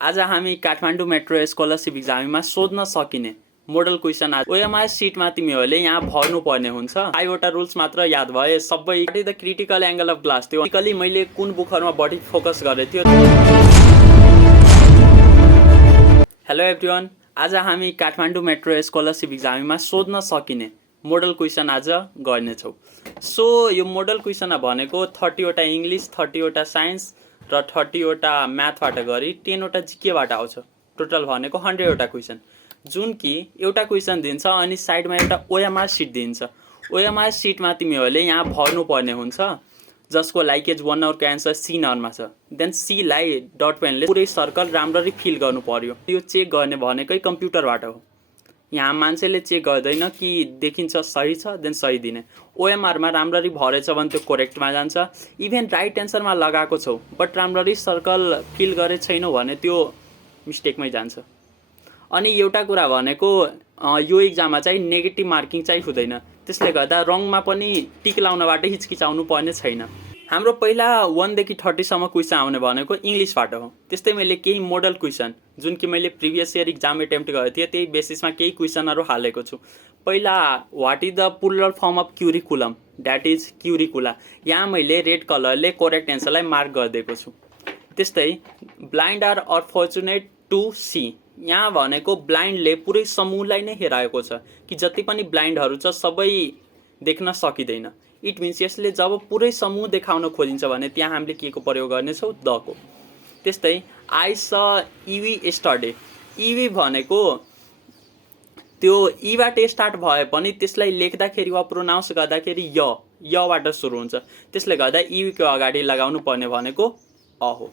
आज हामी Kathmandu metro scholarship इक्जाममा सोध्न सकिने मोडल क्वेसन आज ओएमआर सिटमा तिमीहरूले यहाँ भर्नु पर्ने हुन्छ। 5वटा रुल्स मात्र याद भए सबै the critical angle of glass थियो। क्रिटिकली मैले कुन बुकहरुमा बढी फोकस गरेको थियो। हेलो एभ्रीवन, आज हामी काठमाडौँ मेट्रो स्कलरसिप इक्जाममा सोध्न सकिने मोडल क्वेसन आज गर्नेछौँ। सो यो मोडल क्वेसन भनेको 30वटा इंग्लिश, 30वटा साइन्स र 30वटा म्याथबाट गरी 10वटा जीकेबाट आउँछ। टोटल भनेको 100वटा क्वेसन, जुन कि एउटा क्वेसन दिन्छ अनि साइडमा एउटा ओएमआर सिट दिन्छ। ओएमआर सिटमा तिमीहरूले यहाँ भर्नु पर्ने हुन्छ, जसको लाइकेज 1 आवरको एन्सर सी नरमा छ। देन सी लाई डट पेनले पुरै सर्कल राम्ररी फिल गर्नु पर्यो। यो चेक गर्ने भनेकै कम्प्युटरबाट हो। यहाँ मान्छेले चेक गर्दैन कि देखिन्छ सही छ देन सही दिने। ओएमआरमा राम्ररी भरेछ भने त्यो करेक्टमा जान्छ। इभन राइट एन्सरमा लगाएको छौ बट राम्ररी सर्कल फिल गरे छैनौ भने त्यो मिस्टेकमै जान्छ। अनि एउटा कुरा भनेको यो इक्जाममा चाहिँ नेगेटिभ मार्किङ चाहिँ हुँदैन। त्यसले गर्दा रङमा पनि टिक लाउनबाट हिचकिचाउनु पर्ने छैन। हाम्रो पहिला 1 देखि 30 सम्म क्वेसन आउने भनेको इंग्लिशबाट हो। त्यस्तै मैले केही मोडल क्वेसन जुन कि मैले प्रिभियस इयर इक्जाम एटेम्प्ट गरेको थिएँ त्यही बेसिसमा केही क्वेसनहरु हालेको छु। पहिला what is the plural form of curriculum, that is curricula. यहाँ मैले रेड कलरले करेक्ट एन्सरलाई मार्क गरिदिएको छु। त्यस्तै blind are unfortunate to see, यहाँ भनेको ब्लाइन्डले पुरै समूहलाई नै हेराएको छ कि जति पनि ब्लाइन्डहरु छ सबै देख्न सकिदैन। इट मिन्स यसले जब पुरै समूह देखाउन खोजिन्छ भने त्यहाँ हामीले के को प्रयोग गर्नेछौँ, द को। त्यस्तै आई स इवी यस्टरडे, इवी भनेको त्यो ईबाट स्टार्ट भए पनि त्यसलाई लेख्दाखेरि वा प्रोनाउन्स गर्दाखेरि यबाट सुरु हुन्छ। त्यसले गर्दा इवी को अगाडि लगाउनु पर्ने भनेको अ हो।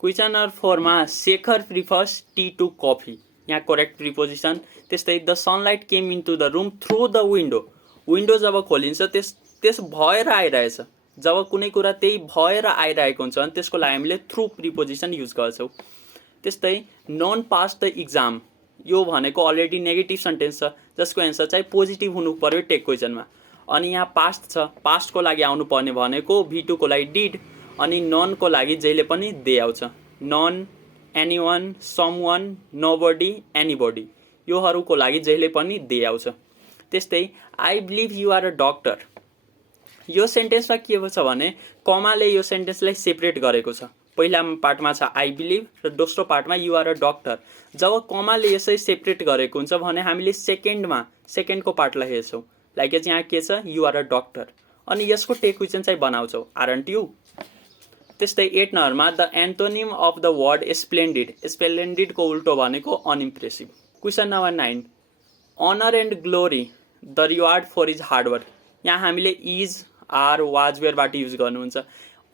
क्वेसन नम्बर 4 मा Shekhar prefers tea to coffee, यहाँ करेक्ट प्रिपोजिसन। त्यस्तै the sunlight came into the room through the window, window जब खोलिन्छ त्यस भएर आइरहेछ। जब कुनै कुरा त्यही भएर आइरहेको हुन्छ भने त्यसको लागि हामीले थ्रु प्रिपोजिसन युज गर्छौँ। त्यस्तै नन पास द इक्जाम, यो भनेको अलरेडी नेगेटिभ सेन्टेन्स छ जसको एन्सर चाहिँ पोजिटिभ हुनु पर्यो टेक क्वेसनमा। अनि यहाँ पास्ट छ, पास्टको लागि आउनु पर्ने भनेको V2 को लागि डिड, अनि नन को लागि जहिले पनि दे आउँछ। None, anyone, someone, nobody, anybody, योहरुको लागि जहिले पनि दे आउँछ। त्यस्तै I believe you are a doctor, यो सेन्टेन्समा के छ भने कमाले यो सेन्टेन्सलाई सेपरेट गरेको छ। पहिला पार्टमा छ आई बिलिभ र दोस्रो पार्टमा यु आर अ डक्टर। जब कमाले यसै सेपरेट गरेको हुन्छ भने हामीले सेकेन्डको पार्टलाई हेर्छौँ। लाइक यहाँ के छ, यु आर अ डक्टर, अनि यसको टेक क्वेसन चाहिँ बनाउँछौँ, आरन्ट यु। त्यस्तै 8 नम्बरमा the antonym of the word splendid, splendid को उल्टो भनेको unimpressive. Question number 9 honour and glory the reward for is hard work, यहाँ हामीले इज, आर, वाज, वेयरबाट युज गर्नुहुन्छ।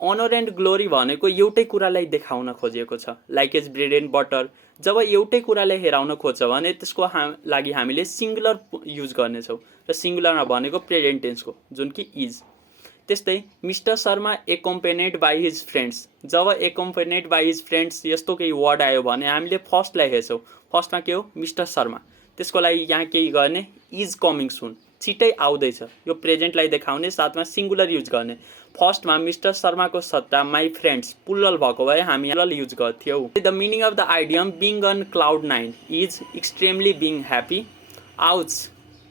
अनर एन्ड ग्लोरी भनेको एउटै कुरालाई देखाउन खोजिएको छ, like as bread and butter. जब एउटै कुरालाई हेराउन खोज्छ भने त्यसको लागि हामीले सिंगुलर युज गर्नेछौँ र सिंगुलरमा भनेको प्रेजेन्ट टेन्सको जुन कि इज। त्यस्तै mister Sharma accompanied by his friends, जब एक्कम्पेनिड बाई हिज फ्रेन्ड्स यस्तो केही वर्ड आयो भने हामीले फर्स्टलाई हेर्छौँ। फर्स्टमा के हो, मिस्टर शर्मा, त्यसको लागि यहाँ केही गर्ने, इज कमिङ सुन, छिटै आउँदैछ, यो प्रेजेन्टलाई देखाउने, साथमा सिंगुलर युज गर्ने। फर्स्टमा मिस्टर शर्माको सट्टा माई फ्रेन्ड्स प्लुरल भएको भए हामी प्लुरल युज गर्थ्यौँ। The meaning of the idiom being on cloud 9 is extremely being happy. Ouch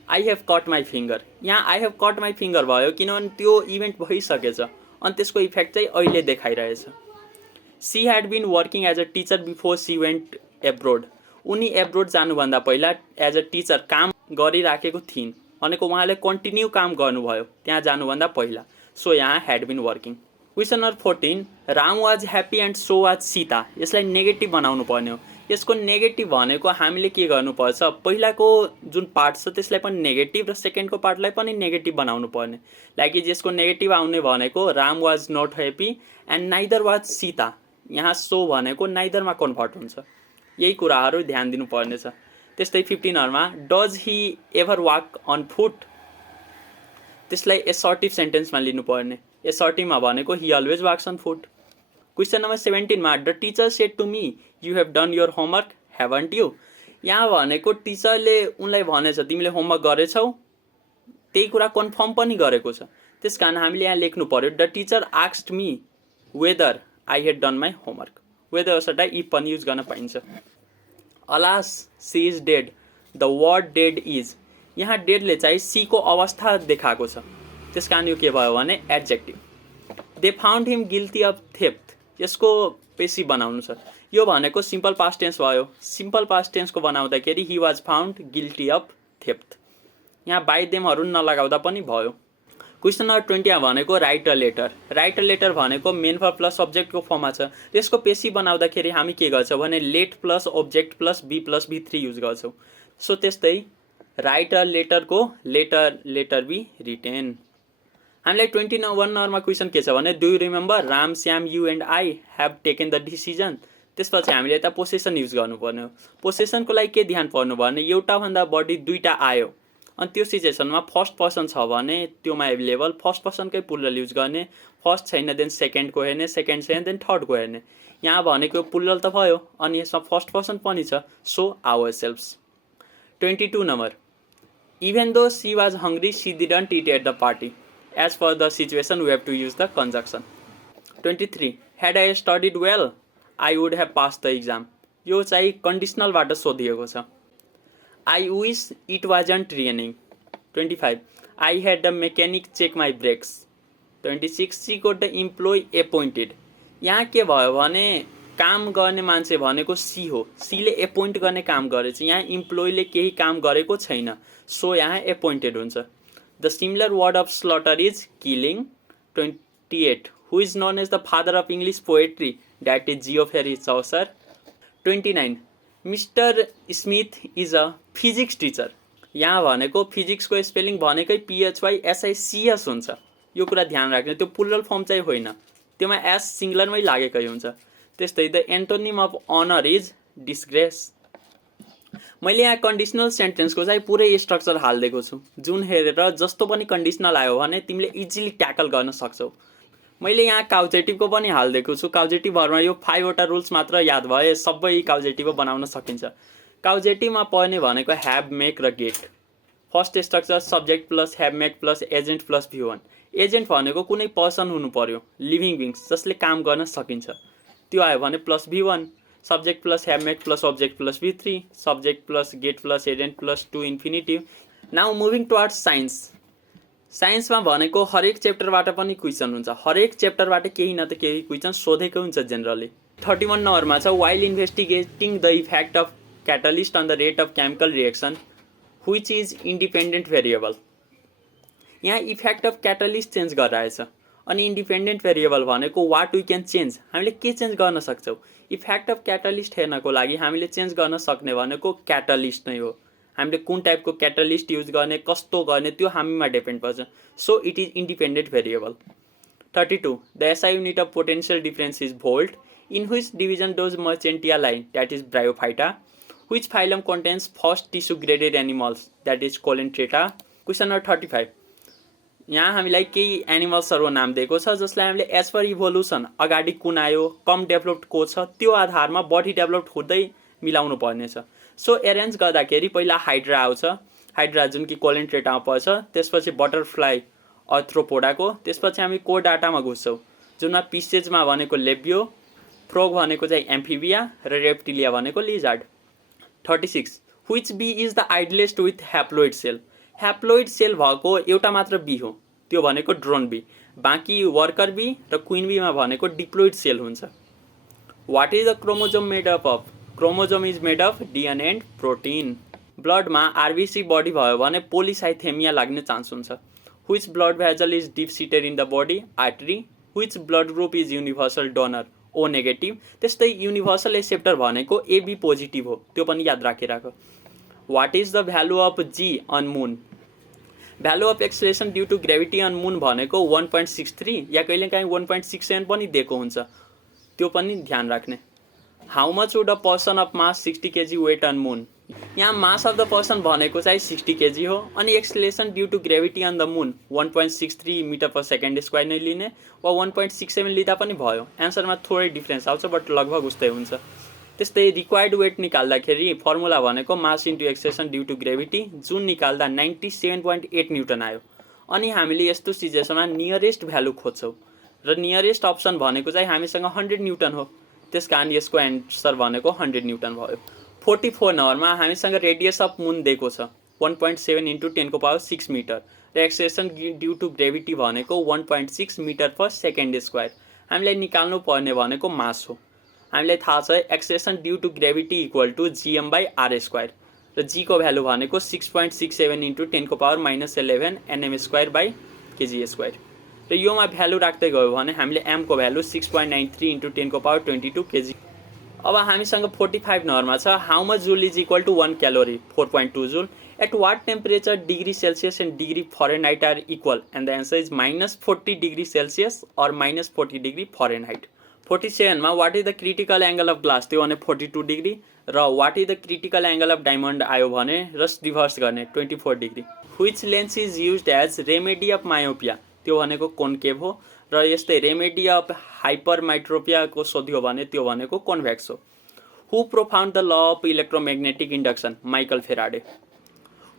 I have cut my finger, यहाँ I have cut my finger भयो किनभने त्यो इभेन्ट भइसकेछ अनि त्यसको इफेक्ट चाहिँ अहिले देखाइरहेछ। She had been working as a teacher before she went abroad, उनी एब्रोड जानुभन्दा पहिला एज अ टिचर काम गरिराखेको थिइन् भनेको उहाँले कन्टिन्यू काम गर्नुभयो त्यहाँ जानुभन्दा पहिला। सो यहाँ had been working. Question number 14 Ram was happy and so was Sita, यसलाई नेगेटिभ बनाउनु पर्ने हो। यसको नेगेटिभ भनेको हामीले के गर्नुपर्छ, पहिलाको जुन पार्ट छ त्यसलाई पनि नेगेटिभ र सेकेन्डको पार्टलाई पनि नेगेटिभ बनाउनु पर्ने। लाइक यसको नेगेटिभ आउने भनेको Ram was not happy and neither was Sita, यहाँ सो भनेको नाइदरमा कन्भर्ट हुन्छ। यही कुराहरू ध्यान दिनुपर्ने छ। त्यस्तै 15 does he ever walk on foot, त्यसलाई एसर्टिभ सेन्टेन्समा लिनुपर्ने। एसर्टिभमा भनेको he always walks on foot. Question number 17 the teacher said to me you have done your homework haven't you, यहाँ भनेको टिचरले उनलाई भनेछ तिमीले होमवर्क गरेछौ, त्यही कुरा कन्फर्म पनि गरेको छ। त्यसकारण हामीले यहाँ लेख्नु पर्यो the teacher asked me whether I had done my homework. Whether सट्टा इफ पनि युज गर्न पाइन्छ। Alas she is dead, the word dead is, यहाँ डेडले चाहिँ सीको अवस्था देखाएको छ, त्यस कारण यो के भयो भने adjective. They found him guilty of theft, यसको पेसिभ बनाउनु छ, यो भनेको सिम्पल पास्ट टेन्स भयो। सिम्पल पास्ट टेन्सको बनाउँदाखेरि he was found guilty of theft, यहाँ बाई देमहरू नलगाउँदा पनि भयो। क्वेसन नम्बर 20 भनेको write a letter. Write a letter भनेको मेन फर्ब प्लस सब्जेक्टको फर्ममा छ, त्यसको पेसिभ बनाउँदाखेरि हामी के गर्छौँ भने let plus object plus be use गर्छौँ। सो त्यस्तै राइट अ लेटरको लेटर बी रिटेन। हामीलाई 21 नम्बरमा क्वेसन के छ भने do you remember Ram Shyam you and I have taken the decision. त्यसपछि हामीले यता पोसेसन युज गर्नुपर्ने हो। पोसेसनको लागि के ध्यान पर्नु भने एउटाभन्दा बढी दुईवटा आयो अनि त्यो सिचुएसनमा फर्स्ट पर्सन छ भने त्योमा एभाइलेबल फर्स्ट पर्सनकै प्लुरल युज गर्ने, फर्स्ट छैन देन सेकेन्डको हेर्ने, सेकेन्ड छैन देन थर्डको हेर्ने। यहाँ भनेको प्लुरल त भयो अनि यसमा फर्स्ट पर्सन पनि छ, सो आवर सेल्फ्स। 22 नम्बर even though she was hungry she didn't eat at the party, as per the situation we have to use the conjunction. 23 had I studied well I would have pass the exam, यो चाहिँ कन्डिसनलबाट सोधिएको छ। I wish it wasn't raining. 25 I had the mechanic check my brakes. 26 she got the employee appointed. यहाँ के भयो भने काम गर्ने मान्छे भनेको सी हो, सीले एपोइन्ट गर्ने काम गरेछ, यहाँ इम्प्लोइले केही काम गरेको छैन, सो यहाँ एपोइन्टेड हुन्छ। The similar word of slaughter is killing. 28 who is known as the father of English poetry, that is Geoffrey Chaucer. 29 mister Smith is a physics teacher, यहाँ भनेको फिजिक्सको स्पेलिङ भनेकै PHYSICS हुन्छ, यो कुरा ध्यान राख्ने, त्यो प्लुरल फर्म चाहिँ होइन, त्योमा एस सिङ्गुलरमै लागेकै हुन्छ। त्यस्तै the antonym of honour is disgrace. मैले यहाँ कन्डिसनल सेन्टेन्सको चाहिँ पुरै स्ट्रक्चर हालिदिएको छु, जुन हेरेर जस्तो पनि कन्डिसनल आयो भने तिमीले इजिली ट्याकल गर्न सक्छौ। मैले यहाँ काउजेटिभको पनि हालिदिएको छु, काउजेटिभहरूमा यो 5वटा रुल्स मात्र याद भए सबै काउजेटिभ बनाउन सकिन्छ। काउजेटिभमा पर्ने भनेको ह्याभ, मेक र get. First structure subject plus have make plus agent plus V1। Agent भनेको कुनै पर्सन हुनु पर्यो, लिभिङ बिङ्स जसले काम गर्न सकिन्छ, त्यो आयो भने plus V1। Subject plus have make plus object plus V3, subject plus get plus agent plus to infinitive. Now moving towards science. साइन्समा भनेको हरेक च्याप्टरबाट पनि क्वेसन हुन्छ, हरेक च्याप्टरबाट केही न त केही क्वेसन सोधेको हुन्छ जेनरली। 31 नम्बरमा छ while investigating the effect of catalyst on the rate of chemical reaction which is independent variable. यहाँ इफेक्ट अफ क्याटालिस्ट चेन्ज गराएछ अनि इन्डिपेन्डेन्ट भेरिएबल भनेको वाट वी क्यान चेन्ज, हामीले के चेन्ज गर्न सक्छौँ। इफेक्ट अफ क्याटालिस्ट हेर्नको लागि हामीले चेन्ज गर्न सक्ने भनेको क्याटालिस्ट नै हो, हामीले कुन टाइपको क्याटालिस्ट युज गर्ने, कस्तो गर्ने, त्यो हामीमा डिपेन्ड पर्छ, so it is independent variable. 32 the SI unit of potential difference is volt, in which division does Marchantia lie, that is Bryophyta, which phylum contains first tissue graded animals, that is Coelenterata. Question number 35 यहाँ हामीलाई केही एनिमल्सहरूको नाम दिएको छ जसलाई हामीले as per evolution अगाडि कुन आयो, कम डेभलप्ड को छ, त्यो आधारमा बढी डेभलप्ड हुँदै मिलाउनु पर्नेछ। सो एरेन्ज गर्दाखेरि पहिला हाइड्रा आउँछ, हाइड्रा जुन कि कोलेन्ट्रेटामा पर्छ, त्यसपछि बटरफ्लाई अर्थ्रोपोडाको, त्यसपछि हामी कोर डाटामा घुस्छौँ जुनमा पिसेजमा भनेको लेबियो, फ्रोग भनेको चाहिँ एम्फिबिया र रेप्टिलिया भनेको lizard. 36 which bee is the idlest with haploid cell. Haploid cell भएको एउटा मात्र बी हो, त्यो भनेको ड्रोन बी, बाँकी वर्कर बी र क्विन बीमा भनेको डिप्लोइड सेल हुन्छ। What is the chromosome made up of. Chromosome is made of DNA and protein. ब्लडमा RBC बढी भयो भने पोलिसाइथेमिया लाग्ने चान्स हुन्छ। Which blood vessel is deep seated in the body, artery. Which blood group is universal donor, O negative. त्यस्तै universal acceptor भनेको AB positive हो, त्यो पनि याद राखिराख। What is the value of G on moon. Value of acceleration due to gravity on moon भनेको 1.63 या कहिलेकाहीँ 1.67 पनि दिएको हुन्छ, त्यो पनि ध्यान राख्ने। How much would a person of mass 60 kg weight on moon. यहाँ मास अफ द पर्सन भनेको चाहिँ 60 kg हो अनि acceleration due to gravity on the moon 1.63 metre per second square नै लिने वा 1.67 लिँदा पनि भयो। एन्सरमा थोरै डिफ्रेन्स आउँछ बट लगभग उस्तै हुन्छ। त्यस्तै रिक्वायर्ड वेट निकाल्दाखेरि फर्मुला भनेको mass into acceleration due to gravity, जुन निकाल्दा 97.8 न्युटन आयो। अनि हामीले यस्तो सिचुएसनमा नियरेस्ट भ्यालु खोज्छौँ र नियरेस्ट अप्सन भनेको चाहिँ हामीसँग 100 न्युटन हो, त्यस कारण यसको एन्सर भनेको 100 न्युटन भयो। 44 नम्बरमा हामीसँग रेडियस अफ मुन दिएको छ 1.7 × 10⁶ मिटर र एक्सेलेरेसन ड्यू टु ग्रेभिटी भनेको 1.6 मिटर पर सेकेन्ड स्क्वायर। हामीलाई निकाल्नु पर्ने भनेको मास हो। हामीलाई थाहा छ acceleration due to gravity equal to gm/r² र g को भ्यालु भनेको 6.67 × 10⁻11 nm²/kg²। र योमा भ्यालु राख्दै गयो भने हामीले m को भ्यालु 6.93 × 10⁻22 kg। अब हामीसँग 45 नम्बरमा छ how much joule is equal to 1 calorie 4.2 joule at what temperature degree Celsius and degree Fahrenheit are equal and the answer is -40 degree Celsius और -40 डिग्री फरेनहाइट। 47 मा what is the critical angle of glass त्यो भने 42 degree र what is the critical angle of diamond आयो भने रस reverse गर्ने 24 degree. Which lens is used as remedy of myopia त्यो भनेको कोन्केभ हो र यस्तै रेमेडी अफ हाइपरमाइट्रोपिया को सोध्यो भने त्यो भनेको कन्भेक्स हो। Who propounded the law of electromagnetic induction Michael Faraday.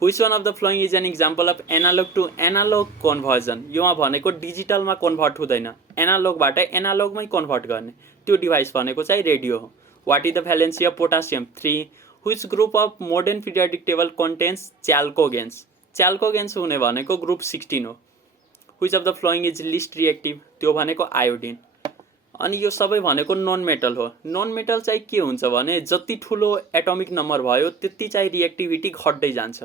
Which one of the following is an example of analog to analog conversion योमा भनेको डिजिटलमा कन्भर्ट हुँदैन एनालॉगबाट एनालॉगमै कन्भर्ट गर्ने त्यो डिभाइस भनेको चाहिँ रेडियो हो। What is the valency of potassium 3। Which group of modern periodic table contains chalcogens chalcogens हुने भनेको ग्रुप 16 हो। Which of the following is least reactive त्यो भनेको आयोडिन। अनि यो सबै भनेको नन मेटल हो। नन मेटल चाहिँ के हुन्छ भने जति ठुलो एटोमिक नम्बर भयो त्यति चाहिँ रिएक्टिभिटी घट्दै जान्छ।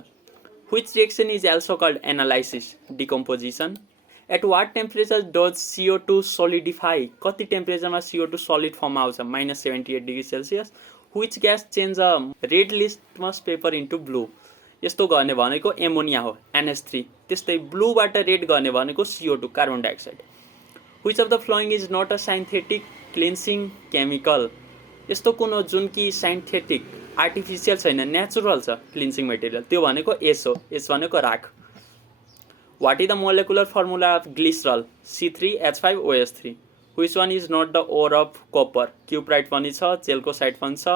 Which reaction is also called analysis decomposition. At what temperature does CO2 solidify कति टेम्परेचरमा CO2 सलिड फर्ममा आउँछ -78 degree Celsius. Which gas change a red litmus paper into blue यस्तो गर्ने भनेको एमोनिया हो NH3। त्यस्तै ब्लूबाट रेड गर्ने भनेको CO2 carbon dioxide. Which of the following is not a synthetic cleansing chemical यस्तो कुन हो जुन कि साइन्थेटिक आर्टिफिसियल छैन नेचुरल छ क्लिन्सिङ मेटेरियल त्यो भनेको एस हो। एस भनेको राख। What is the molecular formula of glycerol C3H5OH3। Which one is not the ore of copper cuprite पनि छ चेल्कोसाइट पनि छ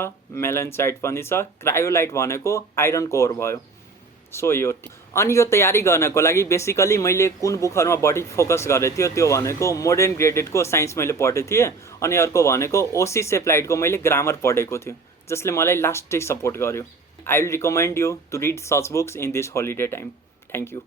मेलेन्साइट पनि छ क्रायोलाइट भनेको आइरनको ओर भयो। सो यो अनि यो तयारी गर्नको लागि बेसिकली मैले कुन बुकहरुमा बढी फोकस गरेको थियो त्यो भनेको मोडर्न ग्रेडेडको साइन्स मैले पढेको थिएँ अनि अर्को भनेको ओसी सेप्लाइडको मैले ग्रामर पढेको थियो जसले मलाई लास्टै सपोर्ट गर्यो। I will recommend you to read such books in this holiday time. Thank you.